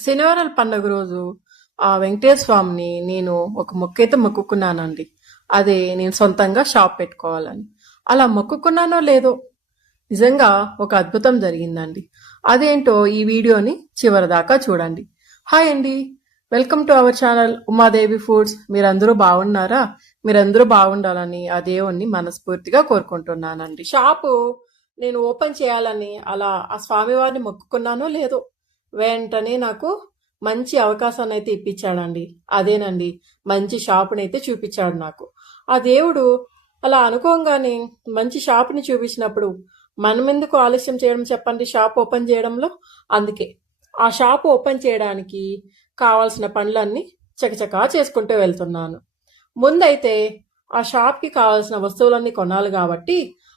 శనివారాల పండుగ రోజు ఆ వెంకటేశ్వర స్వామిని నేను ఒక మొక్కైతే మొక్కుకున్నానండి. అదే నేను సొంతంగా షాప్ పెట్టుకోవాలని. అలా మొక్కుకున్నానో లేదో నిజంగా ఒక అద్భుతం జరిగిందండి. అదేంటో ఈ వీడియోని చివరి దాకా చూడండి. హాయ్ అండి. Welcome to our channel Umadevi foods. మీరందరూ బాగున్నారా? మీరందరూ బాగుండాలని ఆ దేవుణ్ణి మనస్ఫూర్తిగా కోరుకుంటున్నానండి. షాపు నేను ఓపెన్ చేయాలని అలా ఆ స్వామివారిని మొక్కుకున్నానో లేదో వెంటనే నాకు మంచి అవకాశాన్ని అయితే ఇప్పించాడండి అదేనండి. మంచి షాపుని అయితే చూపించాడు నాకు. ఆ దేవుడు అలా అనుకోగానే మంచి షాపుని చూపించినప్పుడు మనం ఎందుకు ఆలస్యం చేయడం చెప్పండి? షాప్ ఓపెన్ చేయడంలో? అందుకే. ఆ షాప్ ఓపెన్ చేయడానికి కావాల్సిన పనులన్నీ చకచకా చేసుకుంటూ వెళ్తున్నాను. ముందైతే ఆ షాప్కి కావాల్సిన వస్తువులన్నీ కొనాలి కాబట్టి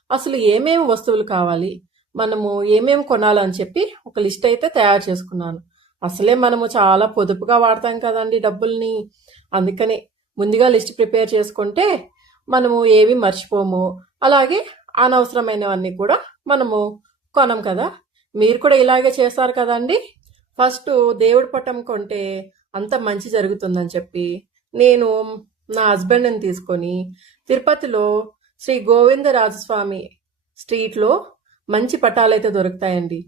అసలు ఏమేమి వస్తువులు కావాలి? మనము ఏమేమి కొనాలని చెప్పి ఒక లిస్ట్ అయితే తయారు చేసుకున్నాను. అసలే మనము చాలా పొదుపుగా వాడతాం కదండి డబ్బుల్ని. అందుకని ముందుగా లిస్ట్ ప్రిపేర్ చేసుకుంటే మనము ఏవి మర్చిపోము. అలాగే అనవసరమైనవన్నీ కూడా మనము కొనం కదా. మీరు కూడా ఇలాగే చేస్తారు కదండి. ఫస్ట్ దేవుడి పటం కొంటే అంత మంచి జరుగుతుందని చెప్పి నేను నా హస్బెండ్ని తీసుకొని తిరుపతిలో శ్రీ గోవిందరాజస్వామి స్ట్రీట్లో మంచి పటాలైతే దొరుకుతాయండి.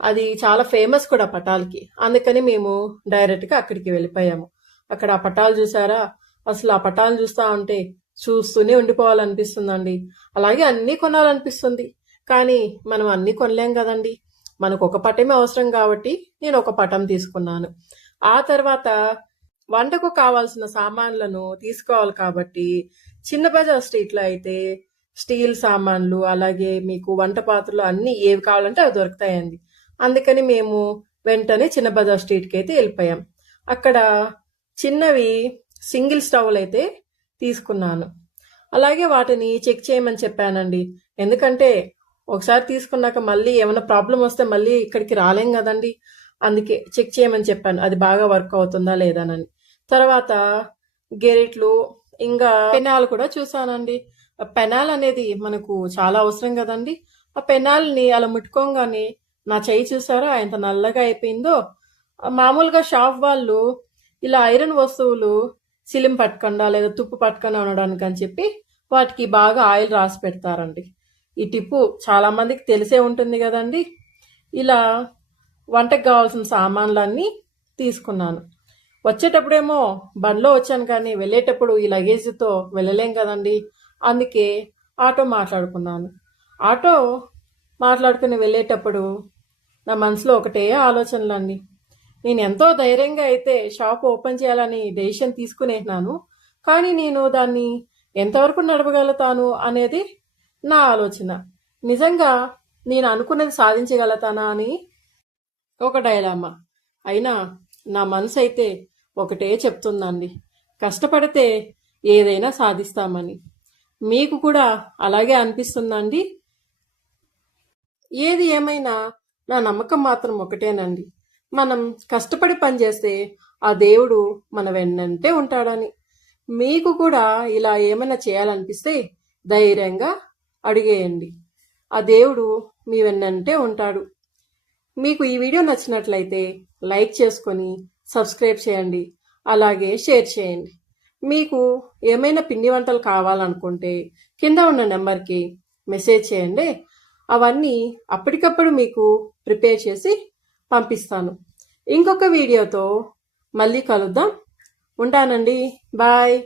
అది చాలా ఫేమస్ కూడా పటాలకి. అందుకని మేము డైరెక్ట్గా అక్కడికి వెళ్ళిపోయాము. అక్కడ ఆ పటాలు చూసారా? అసలు ఆ పటాలు చూస్తా ఉంటే చూస్తూనే ఉండిపోవాలనిపిస్తుందండి. అలాగే అన్నీ కొనాలనిపిస్తుంది. కానీ మనం అన్నీ కొనలేం కదండి. మనకు ఒక పటమే అవసరం కాబట్టి నేను ఒక పటం తీసుకున్నాను. ఆ తర్వాత వంటకు కావాల్సిన సామాన్లను తీసుకోవాలి కాబట్టి చిన్న బజార్ స్ట్రీట్లో అయితే స్టీల్ సామాన్లు అలాగే మీకు వంట పాత్రలు అన్నీ ఏవి కావాలంటే అవి దొరుకుతాయండి. అందుకని మేము వెంటనే చిన్న బజార్ స్ట్రీట్కి అయితే వెళ్ళిపోయాం. అక్కడ చిన్నవి సింగిల్ స్టవ్లు అయితే తీసుకున్నాను. అలాగే వాటిని చెక్ చేయమని చెప్పానండి. ఎందుకంటే ఒకసారి తీసుకున్నాక మళ్ళీ ఏమైనా ప్రాబ్లం వస్తే మళ్ళీ ఇక్కడికి రాలేం కదండి. అందుకే చెక్ చేయమని చెప్పాను. అది బాగా వర్క్ అవుతుందా లేదానని తర్వాత గెరిట్లు ఇంకా పెనాలు కూడా చూసానండి. పెనాల్ అనేది మనకు చాలా అవసరం కదండి. ఆ పెనాల్ని అలా ముట్టుకోగానే నా చేయి చూసారా? ఎంత నల్లగా అయిపోయిందో. మామూలుగా షాప్ వాళ్ళు ఇలా ఐరన్ వస్తువులు సిలిం పట్టకుండా లేదా తుప్పు పట్టకుండా ఉండడానికి అని చెప్పి వాటికి బాగా ఆయిల్ రాసి పెడతారండి. ఈ టిప్పు చాలా మందికి తెలిసే ఉంటుంది కదండి. ఇలా వంటకు కావాల్సిన సామాన్లన్నీ తీసుకున్నాను. వచ్చేటప్పుడేమో బండ్లో వచ్చాను కానీ వెళ్ళేటప్పుడు ఈ లగేజ్తో వెళ్ళలేం కదండి. అందుకే ఆటో మాట్లాడుకున్నాను. ఆటో మాట్లాడుకుని వెళ్ళేటప్పుడు నా మనసులో ఒకటే ఆలోచనలండి. నేను ఎంతో ధైర్యంగా అయితే షాప్ ఓపెన్ చేయాలని డెసిషన్ తీసుకునేసినాను. కానీ నేను దాన్ని ఎంతవరకు నడపగలుగుతాను అనేది నా ఆలోచన. నిజంగా నేను అనుకున్నది సాధించగలుగుతానా అని ఒక డైలామా. అయినా నా మనసు అయితే ఒకటే చెప్తుందండి. కష్టపడితే ఏదైనా సాధిస్తామని. మీకు కూడా అలాగే అనిపిస్తుందండి ఏది ఏమైనా నా నమ్మకం మాత్రం ఒకటేనండి. మనం కష్టపడి పనిచేస్తే ఆ దేవుడు మన వెన్నంటే ఉంటాడని. మీకు కూడా ఇలా ఏమైనా చేయాలనిపిస్తే ధైర్యంగా అడిగేయండి. ఆ దేవుడు మీ వెన్నంటే ఉంటాడు. మీకు ఈ వీడియో నచ్చినట్లయితే లైక్ చేసుకొని సబ్స్క్రైబ్ చేయండి. అలాగే షేర్ చేయండి. మీకు ఏమైనా పిండి వంటలు కావాలనుకుంటే కింద ఉన్న నెంబర్కి మెసేజ్ చేయండి. అవన్నీ అప్పటికప్పుడు మీకు ప్రిపేర్ చేసి పంపిస్తాను. ఇంకొక వీడియోతో మళ్ళీ కలుద్దాం. ఉంటానండి. బాయ్.